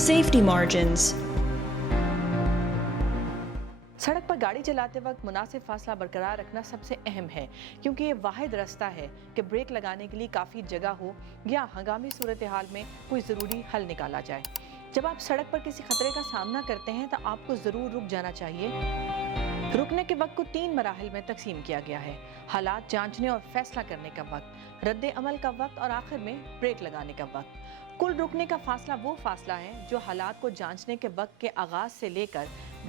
Safety margins. सड़क पर गाड़ी चलाते वक्त मुनासिब फासला बरकरार रखना सबसे अहम है, क्योंकि ये वाहिद रास्ता है कि ब्रेक लगाने के लिए काफ़ी जगह हो या हंगामी सूरत हाल में कोई ज़रूरी हल निकाला जाए। जब आप सड़क पर किसी खतरे का सामना करते हैं तो आपको ज़रूर रुक जाना चाहिए। रुकने के वक्त को 3 मराहिल में तकसीम किया गया है: हालात जांचने और फैसला करने का वक्त, रद्द अमल का वक्त और आखिर में ब्रेक लगाने का वक्त। कुल रुकने का फासला वो फासला है जो हालात को जांचने के वक्त के आगाज़ से लेकर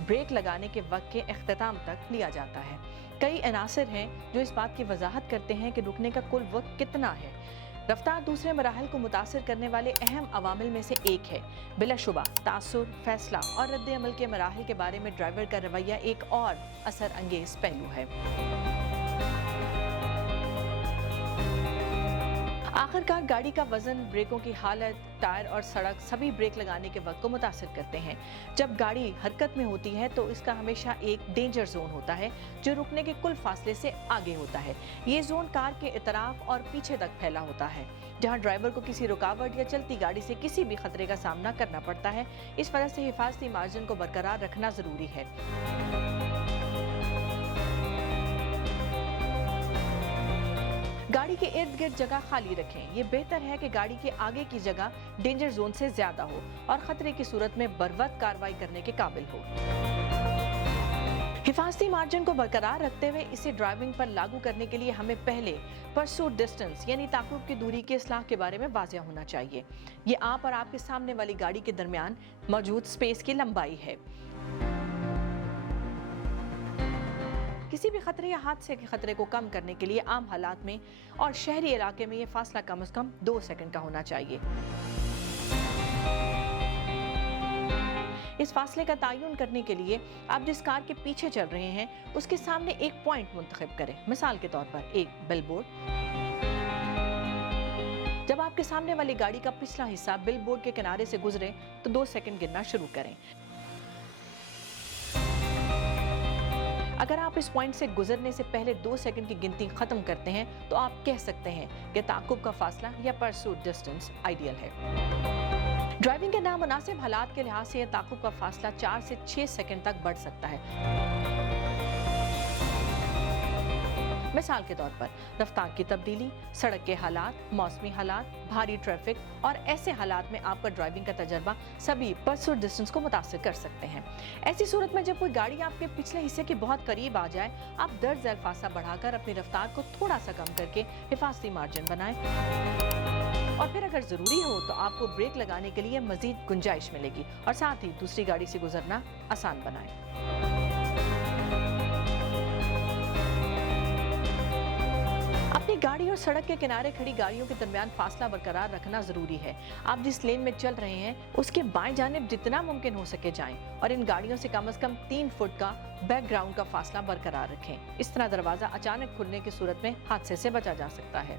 ब्रेक लगाने के वक्त के इख्तिताम तक लिया जाता है। कई अनासर हैं जो इस बात की वजाहत करते हैं कि रुकने का कुल वक्त कितना है। रफ्तार दूसरे मराहल को मुतासिर करने वाले अहम अवामिल में से एक है। बिलाशुबा तासुर, फैसला और रद्द अमल के मराहल के बारे में ड्राइवर का रवैया एक और असर अंगेज पहलू है। आखिरकार गाड़ी का वजन, ब्रेकों की हालत, टायर और सड़क सभी ब्रेक लगाने के वक्त को मुतासिर करते हैं। जब गाड़ी हरकत में होती है तो इसका हमेशा एक डेंजर जोन होता है जो रुकने के कुल फासले से आगे होता है। ये जोन कार के इतराफ और पीछे तक फैला होता है, जहां ड्राइवर को किसी रुकावट या चलती गाड़ी से किसी भी खतरे का सामना करना पड़ता है। इस वजह से हिफाजती मार्जिन को बरकरार रखना जरूरी है। गाड़ी के इर्द गिर्द जगह खाली रखें। ये बेहतर है कि गाड़ी के आगे की जगह डेंजर जोन से ज्यादा हो और खतरे की सूरत में बरवक्त कार्रवाई करने के काबिल हो। हिफाजती मार्जिन को बरकरार रखते हुए इसे ड्राइविंग पर लागू करने के लिए हमें पहले परसूट डिस्टेंस यानी ताक़ुब की दूरी के इस्लाह के बारे में वाज़ेह होना चाहिए। ये आप और आपके सामने वाली गाड़ी के दरमियान मौजूद स्पेस की लंबाई है। किसी भी खतरे या हादसे के खतरे को कम करने के लिए आम हालात में और शहरी इलाके में ये फासला कम से कम 2 सेकंड का होना चाहिए। इस फासले का तयन करने के लिए आप जिस कार के पीछे चल रहे हैं उसके सामने एक पॉइंट मुंतखब करें। मिसाल के तौर पर एक बिलबोर्ड। जब आपके सामने वाली गाड़ी का पिछला हिस्सा बिलबोर्ड के किनारे से गुजरे तो 2 सेकंड गिनना शुरू करें। अगर आप इस पॉइंट से गुजरने से पहले 2 सेकंड की गिनती खत्म करते हैं तो आप कह सकते हैं कि ताक़ुब का फासला या परसूट डिस्टेंस आइडियल है। ड्राइविंग के नामुनासिब हालात के लिहाज से यह ताक़ुब का फासला 4 से 6 सेकंड तक बढ़ सकता है। मिसाल के तौर पर रफ्तार की तब्दीली, सड़क के हालात, मौसमी हालात, भारी ट्रैफिक और ऐसे हालात में आपका ड्राइविंग का तजर्बा सभी परसूट डिस्टेंस को मुतासिर कर सकते हैं। ऐसी सूरत में जब कोई गाड़ी आपके पिछले हिस्से के बहुत करीब आ जाए, आप दर ज़ैल फासला बढ़ाकर अपनी रफ्तार को थोड़ा सा कम करके हिफाजती मार्जिन बनाएं और फिर अगर ज़रूरी हो तो आपको ब्रेक लगाने के लिए मज़ीद गुंजाइश मिलेगी और साथ ही दूसरी गाड़ी से गुजरना आसान बनाएं। अपनी गाड़ी और सड़क के किनारे खड़ी गाड़ियों के दरमियान फासला बरकरार रखना जरूरी है। आप जिस लेन में चल रहे हैं उसके बाएं जानिब जितना मुमकिन हो सके जाएं और इन गाड़ियों से कम 3 फुट का बैकग्राउंड का फासला बरकरार रखें। इस तरह दरवाजा अचानक खुलने की सूरत में हादसे से बचा जा सकता है।